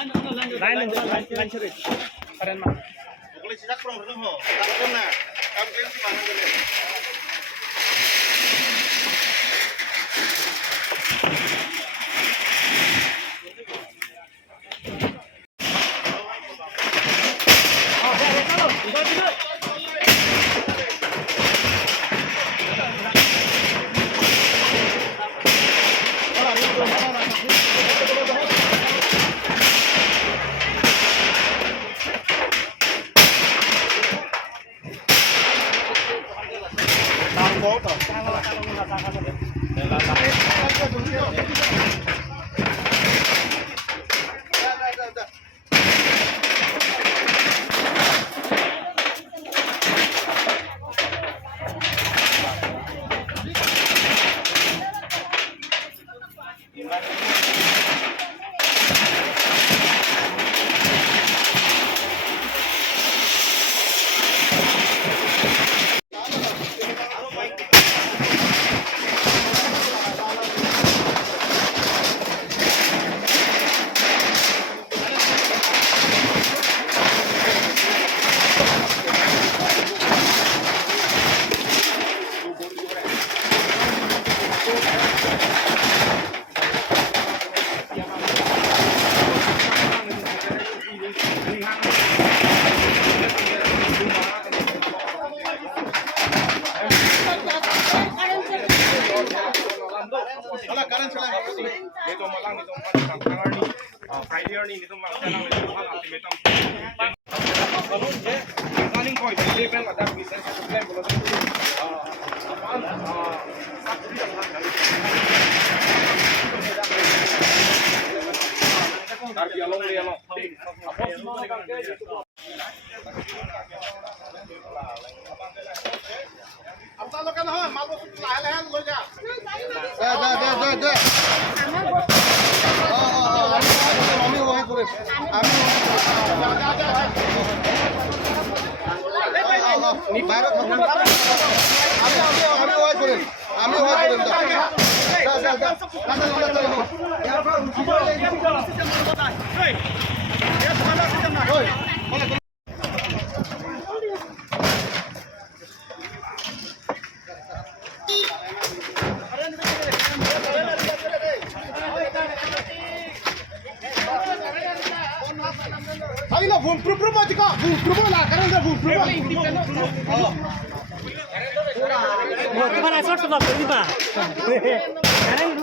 Lain seri. Keren mah. Boleh sejak kurang bertemu. Kalau kena, kamu kena sih mana boleh. Dito malang nito Friday ni nito malang ultimatum. Running point level ada business plan boleh Apa lo kan ha malu lain-lain lo ja. Deh. আমি ওই করে আমি বাইরে থাকুন আমি ওই করে Aí lá, vamos pro mágica, vamos lá, caramba, vamos pro Para short sama ko di ba? Karang itu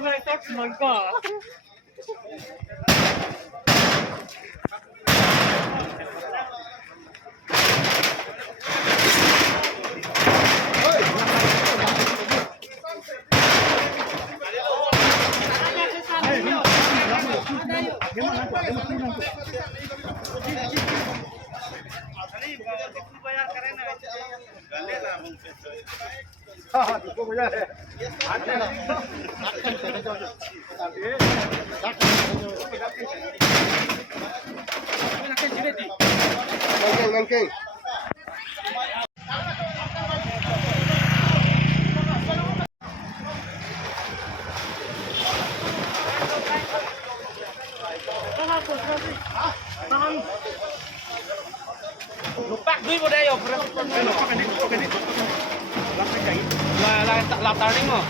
para short sama ko. Langkeng. Lupak duit mo dayo, bro. La turning mo.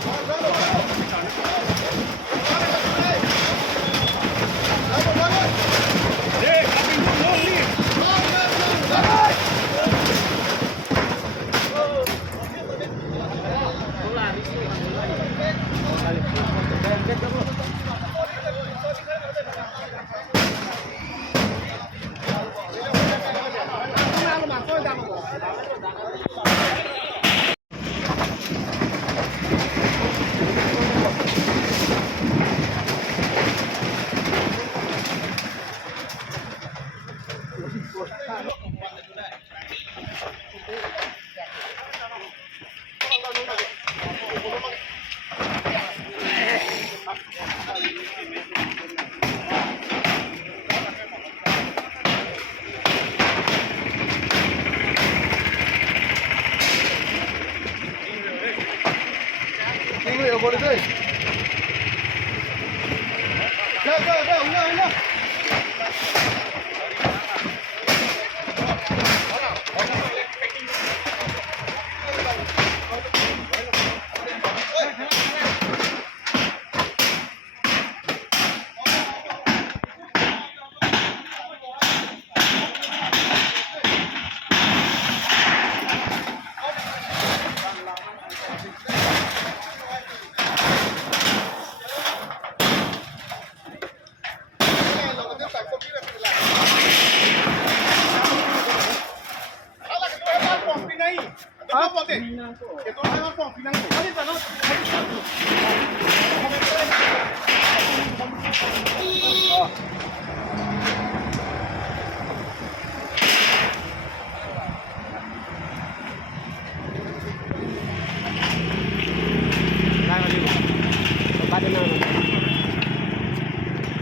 Ito na lang po, pinang.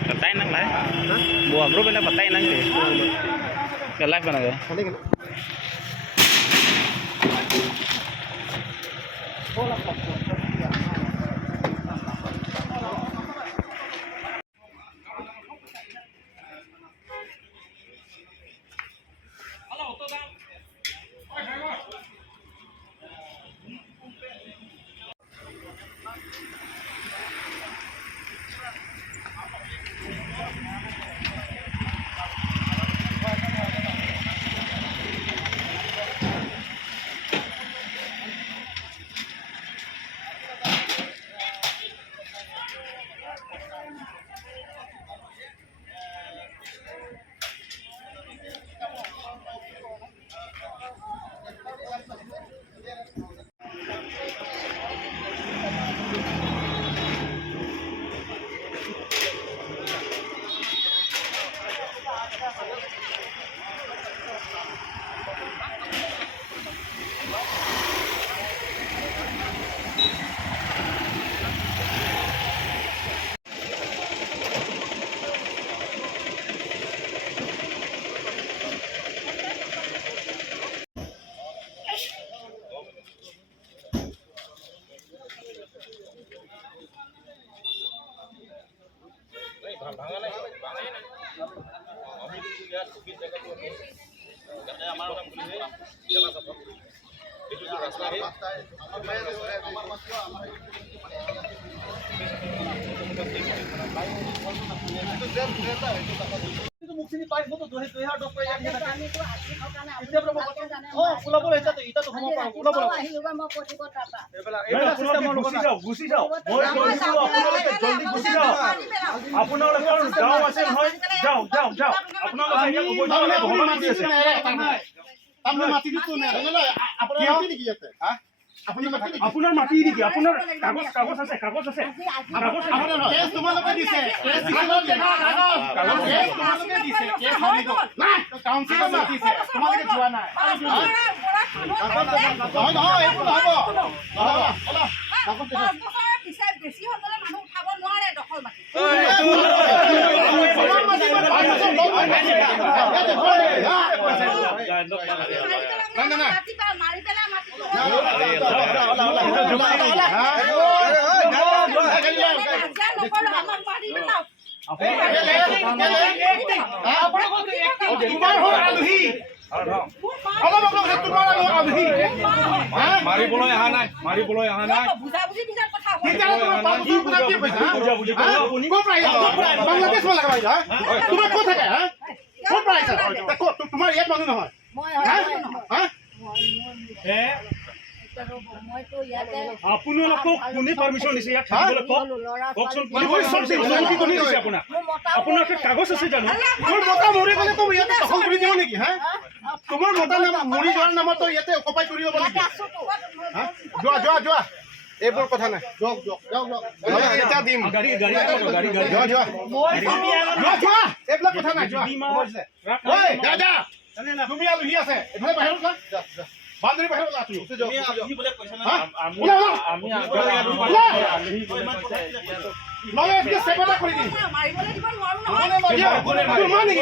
Patay nang lah. Buah bro benar patay nang deh. Ke live mana ya? গুচি যাওক মই কৈছো আপোনালোকে জলদি গুচি যাওক আপোনালোকৰ গাঁও আছে নহয় যাওক যাওক যাওক আপোনালোকে এতিয়া ক'ব নোৱাৰে ভগৱান দি আছে আপুনি মাটি দিতো নে আপোনাৰ মাটি নেকি ইয়াতে আপোনাৰ মাটি নেকি আপোনাৰ কাগজ কাগজ আছে কাগজ আছে কাগজ আপোনাৰ কেছ তোমালোকে দিছে কেছ তোমালোকে দিছে কেছ নাই কাউন্সিলৰ মাতিছে তোমালোকে যোৱা নাই নহয় এইটো নহ'ব বেছি হৈ গ'লে মানুহ উঠাব নোৱাৰে দখল মাটি মাৰি পেলাই মাৰিবলৈ অহা নাই মাৰিবলৈ অহা নাই বুজাবুজি পিছত কথা বাংলাদেশ তোমাৰ ক'ত থাকে ক'ত পাইছা তোমাৰ ইয়াত মানুহ নহয় আপোনালোকক কোনে পাৰ্মিশ্যন দিছে ইয়াত থাকিবলৈ কওকচোন কোনে দিছে আপোনাক আপোনাৰ কাগজ আছে জানো মোৰ মতা মৰি গ'লে তো ইয়াতে দখল কৰি দিব নেকি হা তোমাৰ মতা মৰি যোৱাৰ নামত ইয়াতে অকুপাই কৰি দিব নেকি যোৱা যোৱা যোৱা এইবোৰ কথা নাই যাওক যাওক যাওক যাওক এতিয়া দিম গাড়ী গাড়ী গাড়ী গাড়ী যোৱা যোৱা যোৱা এইবিলাক কথা নাই যোৱা ঐ দাদা তুমি আলহী আছে এইফালে বাহিৰত যা বান্দৰী বাহিৰত ওলা তুমি নহ'লে এতিয়া চেপেটা কৰি দিম মাৰিবলৈ দিব নোৱাৰো তোমাৰ নেকি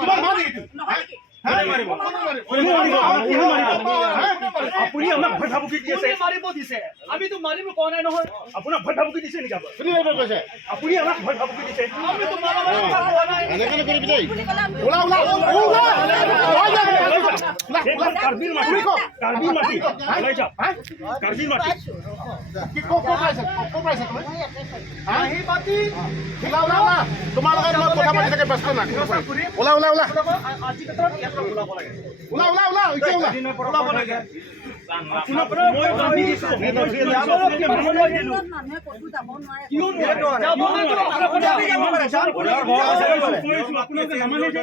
তোমাৰ মা নেকি আপুনি আমাক ভয় ভাবুকি দি আছে মাৰিব দিছে আমিতো মাৰিব কোৱা নাই নহয় আপোনাক ভয় ভাবুকি দিছে নেকি তুমি এইবাৰ কৈছে আপুনি আমাক ভয় ভাবুকি দিছে এনেকৈ কৰিবি দেই ওলা ওলা কাৰ্বিৰ মাটি কাৰ্বিৰ মাটি ওলাই যাওক কাৰ্বিৰ মাটি কি ক'ত পাইছা তুমি আহি পাতি ওলা ওলা ওলা তোমাৰ লগত মই কথা পাতি থাকে ব্যস্ত নাই ওলা ওলা ওলা ওলা ওলা ওলা এতিয়া ওলা ওলাব লাগে আপোনাক মই গালি দিছো আপোনালোকে মই দিলো মানুহে ক'তো যাব নোৱাৰে কিয় নোৱাৰে আপোনালোকে নামানে যে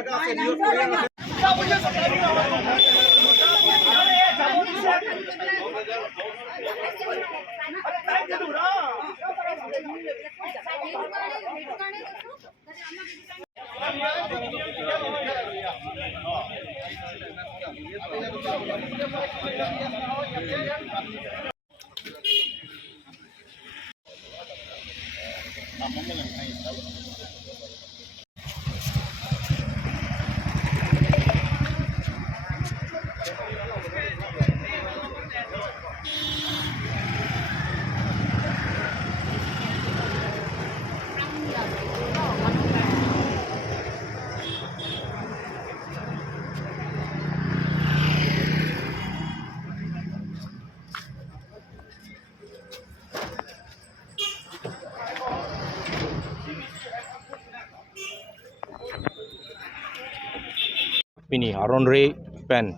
Pini Aron Ray pen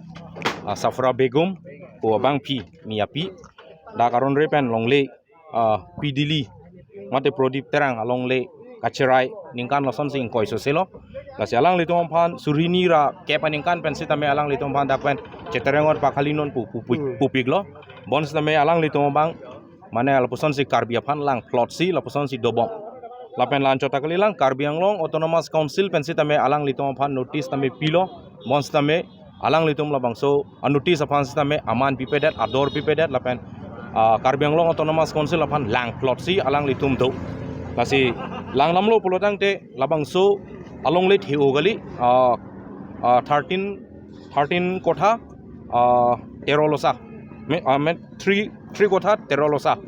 Safra Begum ko abang pi miapi dak Aron Ray pen longle pidili mate prodip terang alongle kacerai ningkan lason sing koi soselo lasi alang litom pan surini ra kepan ningkan pen sitame alang litom pan dak pen ceterengot pakalinon pupiglo bon sitame alang litom bang mane lapuson si karbia pan lang plot si lapuson si dobom lapen lanco takali lang karbiang long autonomous council pen sitame alang litom pan notice tame pilo monster me alang litum labang so notice apan sistem aman pipedat ador pipedat lapan karbiang long autonomous council lapan lang plot si alang litum do lasi lang namlo pulotang te labang so along late hiugali 13 kotha terolosa me 3 kotha terolosa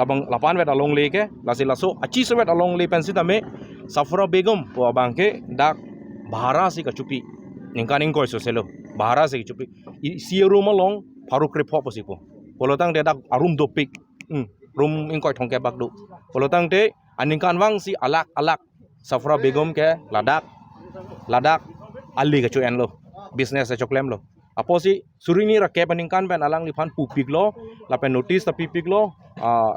labang lapan wet along leke lasi laso achi sewet along le pensi tame Safra Begum po bangke dak bahara si kacupi ningkan ingkoi soselo bahara se chupi si room along paruk repop posipo polotang de dak arum dopik room ingkoi thongke bakdu polotang te aningkan wang si alak Safra Begum ke ladak ali ke chuen lo business choklem lo apo si surini ra ke paningkan ben alang li phan pupik lo lapen notice ta pipik lo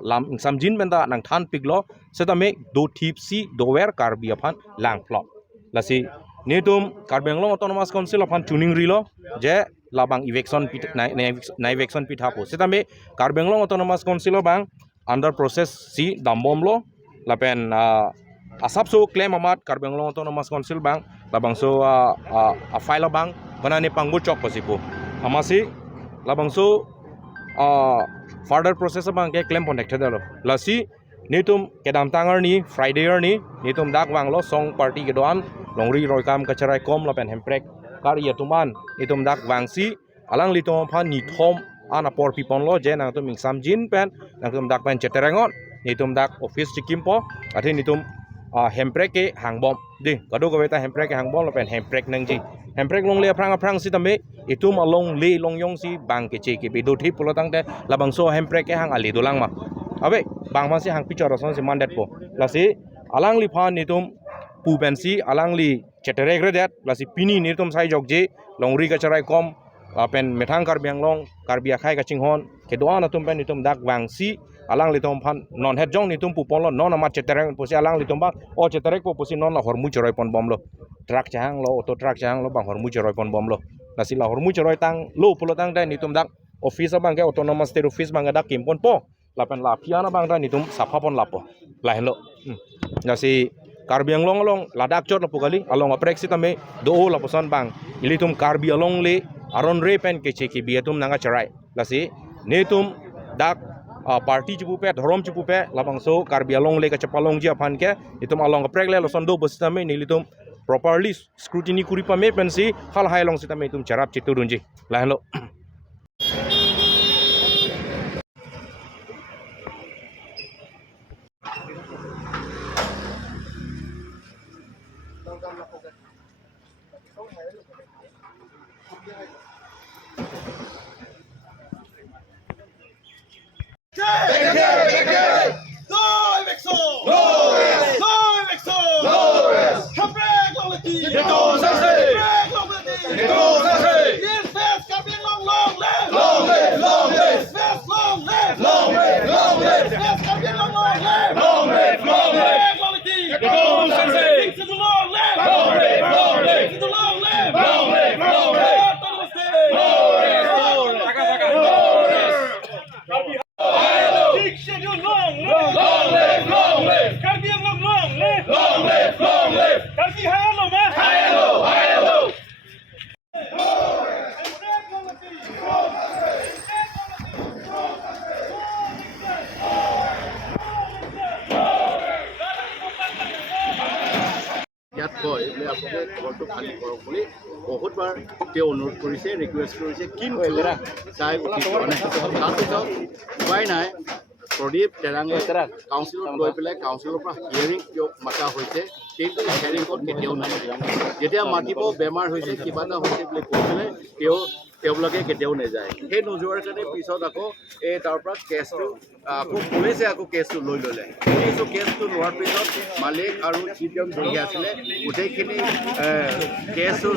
lam samjin ben da nang than pik lo seta me do tip si dower karbi aphan lang plot lasi Nitum Karbiang Long Autonomous Council upon tuning rilo je labang eviction na eviction pithapo sitame Karbiang Long Autonomous Council bang under process si dambom lo lapen asap so claim amat Karbiang Long Autonomous Council bang labang so file bang banane panggucok posipo amasi labang so further process bang ke claim connected lo lasi nitum kedam tangar ni Friday ni nitum dak wang lo song party kedoan longri roikam kacerai kom lapen hemprek karya tuman itum dak wangsi alang litom pan ni thom ana por pipon lo je nang tum samjin pen nang tum dak pen ceterengon itum dak office cikimpo athin itum hemprek ke hangbom di kado gaweta hemprek ke hangbom lapen hemprek nang ji hemprek long le aprang sitame itum along le longyong si bang ke che ke bedo thi pulotang te labang so hemprek ke hang ali dolang ma abe bang ma si hang pichor son si mandat po lasi alang li phan itum pu bensi alang li cetere gredet lasi pini nitum sai jogje longri ka charai kom pen methang karbiang long karbia khai ka chinghon ke doana tum pen nitum dak wangsi alang li tom phan non het jong nitum pu pon lo non amat cetere posi alang li tom bang o cetere po posi non la hormu choroi pon bom lo truck chang lo auto truck chang lo bang hormu choroi pon bom lo lasi la hormu choroi tang lo pulo tang dai nitum dak office bang ke autonomous state office bang dak kim pon po lapen la piana bang dai nitum sapa pon lapo la hello lasi Karbiang long ladak chot lapu kali along aprek sitame do la posan bang ilitum karbi along le Aron Ray pen ke cheki biatum nanga charai lasi netum dak party chupupe dhorom chupupe labang so karbi along le ka chapalong ji aphan ke itum along aprek le loson do bositame nilitum properly scrutiny kuripa me pensi hal hai long sitame itum charap chiturunji la hello Long live! হলটো খালী কৰক বুলি বহুতবাৰ তেওঁ অনুৰোধ কৰিছে, request কৰিছে, কিন্তু চাই উঠি যোৱা নাই। তাৰপিছত উপায় নাই, প্ৰদীপ টেৰাঙে কাউন্সিলত গৈ পেলাই কাউন্সিলৰ পৰা হিয়াৰিং তেওঁক মাতা হৈছে, কিন্তু হিয়াৰিঙত কেতিয়াও নাই। যেতিয়া মাতিব বেমাৰ হৈছে কিবা এটা হৈছে বুলি কৈ পেলাই তেওঁলোকে কেতিয়াও নাযায়। সেই নোযোৱাৰ কাৰণে পিছত আকৌ এই তাৰ পৰা কেছটো আকৌ পুলিচে আকৌ কেছটো লৈ ল'লে। পুলিচো কেছটো লোৱাৰ পিছত মালিক আৰু যিজন জড়িত আছিলে গোটেইখিনি কেছটো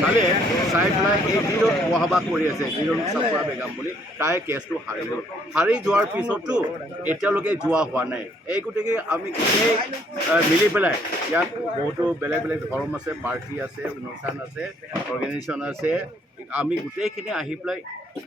চালে, চাই পেলাই এই বিৰোধ বহাবাস কৰি আছে বিৰোধ চাফৰা বেগম বুলি, তাই কেছটো হাৰি যোৱাৰ পিছতো এতিয়ালৈকে যোৱা হোৱা নাই। এই গতিকে আমি গোটেই মিলি পেলাই ইয়াত বহুতো বেলেগ বেলেগ ধৰ্ম আছে, পাৰ্টি আছে, অনুষ্ঠান আছে, অৰ্গেনাইজেশ্যন আছে, আমি গোটেইখিনি আহি পেলাই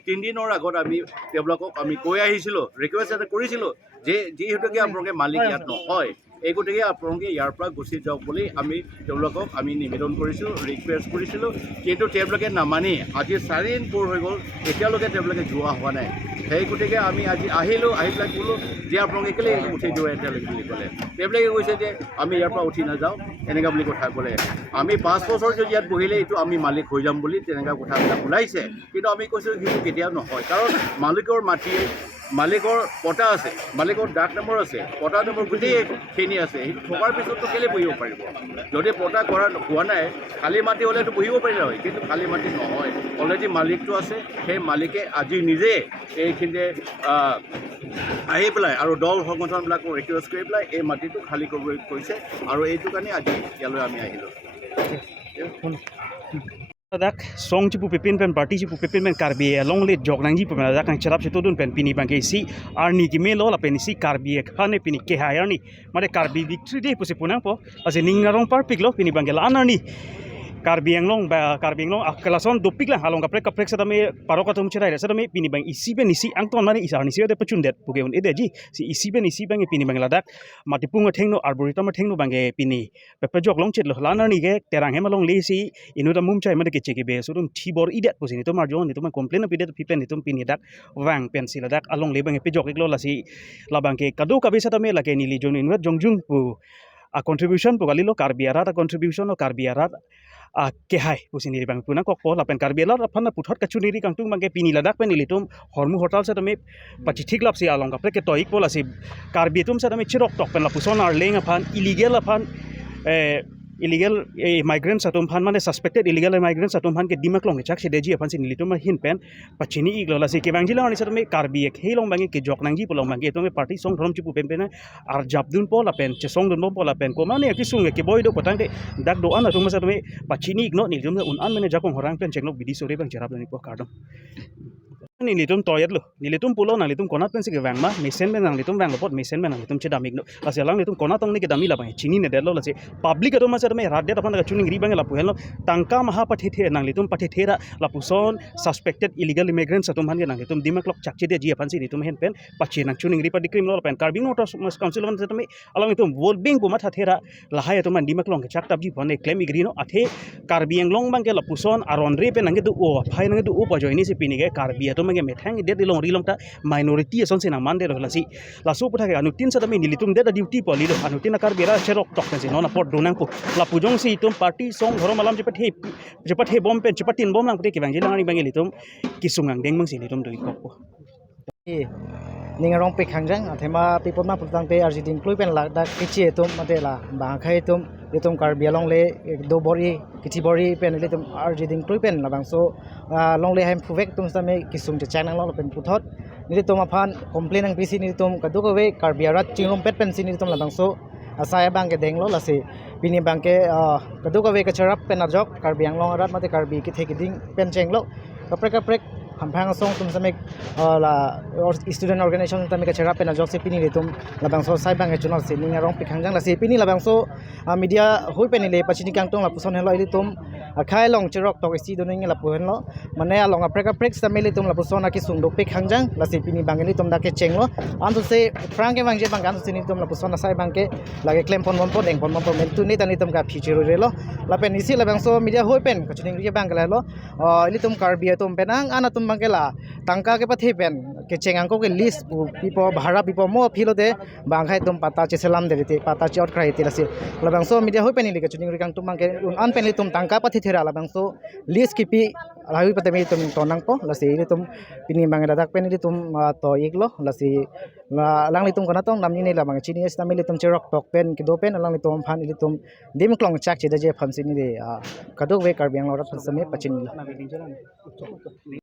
3 দিনৰ আগত আমি তেওঁলোকক আমি কৈ আহিছিলোঁ, ৰিকুৱেষ্ট এটা কৰিছিলোঁ যে যিহেতুকে আপোনালোকে মালিক ইয়াত নহয়, এই গতিকে আপোনালোকে ইয়াৰ পৰা গুচি যাওক বুলি আমি তেওঁলোকক আমি নিবেদন কৰিছোঁ, ৰিকুৱেষ্ট কৰিছিলোঁ, কিন্তু তেওঁলোকে নামানি আজি 4 দিন পূৰ হৈ গ'ল, এতিয়ালৈকে তেওঁলোকে যোৱা হোৱা নাই। সেই গতিকে আমি আজি আহিলোঁ, আহি পেলাই ক'লোঁ যে আপোনালোকে কেলৈ উঠি যোৱা এতিয়ালৈকে বুলি ক'লে। তেওঁলোকে কৈছে যে আমি ইয়াৰ পৰা উঠি নাযাওঁ, এনেকুৱা বুলি কথা ক'লে। আমি 5 বছৰ যদি ইয়াত বহিলে এইটো আমি মালিক হৈ যাম বুলি তেনেকুৱা কথাবিলাক ওলাইছে, কিন্তু আমি কৈছোঁ সেইটো কেতিয়াও নহয়। কাৰণ মালিকৰ মাটিয়ে মালিকৰ পটা আছে, মালিকৰ ডাক নম্বৰ আছে, পটা নম্বৰ গোটেইখিনি আছে, সেইটো থকাৰ পিছততো কেলৈ বহিব পাৰিব? যদি পটা কৰা হোৱা নাই, খালী মাটি হ'লেতো বহিব পাৰিলে হয়, কিন্তু খালী মাটি নহয়, অলৰেডি মালিকটো আছে। সেই মালিকে আজি নিজে এইখিনিতে আহি পেলাই আৰু দল সংগঠনবিলাকক ৰিকুৱেষ্ট কৰি পেলাই এই মাটিটো খালী কৰিব কৈছে, আৰু এইটো কাৰণে আজি ইয়ালৈ আমি আহিলোঁ। dak song cipu pipin pen party cipu pipin pen karbi long le jog nang ji pemela dak ang cerap situ dun pen pini bangke si arni ki melo la pen si karbi khane pini ke hayar ni mare karbi victory day puse punang po ase ningarong par piklo pini bangke la anani karbi ang long akalason dopik lang halong kaprek sa dami parok atum cerai sa dami pini bang isi ben isi ang ton mane isa ni si de pechundet bugeun ede ji si isi ben bang pini bang ladak mati punga thengno arboretum thengno bangge pini pepejok long chet lo lanar ni ge terang hemalong le si inu da mum chai made ke cheke be sudum thibor idet posini to mar jon ni to man complain pidet pipen ni tum pini dak wang pen si ladak along le bang pejok eklo la si la bangke kadu kabe sa dami lage ni li jon inwet jongjung pu a contribution pu galilo karbiarat a contribution o karbiarat kehai pusini bang puna kok po lapen karbialat apana puthot kachuniri kangtung bangke pini ladak pen ilitum hormu hotel sa dami pachi thik lap si along kapre ke toik pola si karbiatum sa dami chirok tok pen lapuson ar leng aphan illegal migrants atum phan mane suspected illegal migrants atum phan ke dimak long chak se deji aphan sin litum hin pen pachini iglola se ke bangjila ani sa me karbi ek helong bangi ke jok nangji polong bangi to me party song dhrom chipu pen pen ar jabdun pola pen che song dun pola pen ko mane ki sunge ke boy do potang de dak do ana tum sa me pachini igno ni dum un an mane jakong horang pen chekno bidi sore bang jarap ni po kardom nilitum toyat lo nilitum pulo nang litum konat pen sige wang ma mesen ben nang litum wang pot mesen ben nang litum che damik no ase lang litum konat tong ni ke dami la bang chini ne delo la se public ato ma sa me radde apana ka chuning ri bang la puhel no tangka maha pathe the nang litum pathe thera la puson suspected illegal immigrants ato man nang litum dimak lok chakche de ji aphan si litum hen pen pache nang chuning ri pa criminal pen carbing not council man sa me along litum wol bing bu ma tha thera la hai ato man dimak long chak tab ji phone claim igri no athe carbing long bang ke la puson aron re pen nang du o phai nang du o pa joini se pini ge carbi ato mange methang de dilong rilong ta minority ason se nang man de la si la su putha ke anutin sa dami nilitum de duty poli do anutin akar bera cherok tok se no na pot donang pu la pujong si tum party song thorom alam jepat he bom pen jepatin bom nang pute ke bang jilang ni bang litum kisungang deng mang si litum doi kok po ningarong pe khangjang athema people ma putang pe arjidin kloi pen la da kichi tum mate la ba khai tum litum kar bialong le do bori kichi bori pen litum arjidin kloi pen la bang so long le hem phuvek tum sa me kisum te channel lo pen puthot ni tum aphan complain ang pc ni tum kadu ko we kar biarat chingrom pet pen sin ni tum la bang so asaya bang ke deng lo la se bini bang ke kadu ko we ka charap pen ajok kar biang long arat mate kar bi ki thek ding pen cheng lo kaprek hampang song tum samek la student organization tamik chera pen ajok se pini le tum labang so sai bang chunal se ninga rong pikhangjang la se pini labang so media hoi pen le pachini kang tong la puson helo ile tum khai long cherok tok isi don ngi la puhen lo mane long aprek sameli tum la pusona ki sung dok pe khangjang la si pini bangeli tum da ke cheng lo an tu se frank bang je bang gan tu ni tum la pusona sai bang ke la ke klem pon pon deng pon men tu ni tani tum ka phichiro re lo la pen isi la bang so media hoi pen ka chuning ri bang la lo ili tum karbia tum penang ana tum bang ke la tangka ke pathe pen ke chengang ko ke list pu pipo bhara pipo mo philo de bang khai tum pata che selam de te pata che out krai te la si la bang so media hoi pen li ka chuning ri kang tum bang ke an pen li tum tangka pathe thera la bang so list ki pi lawi pate mi tum tonang po la si li tum pini bang dadak pen li tum to iklo la si lang li tum kana tong nam ni la bang chini es tamili tum cherok tok pen ki do pen lang li tum phan li tum dim klong chak che de je phan sin ni de kadok ve kar biang lo ra phan same pachin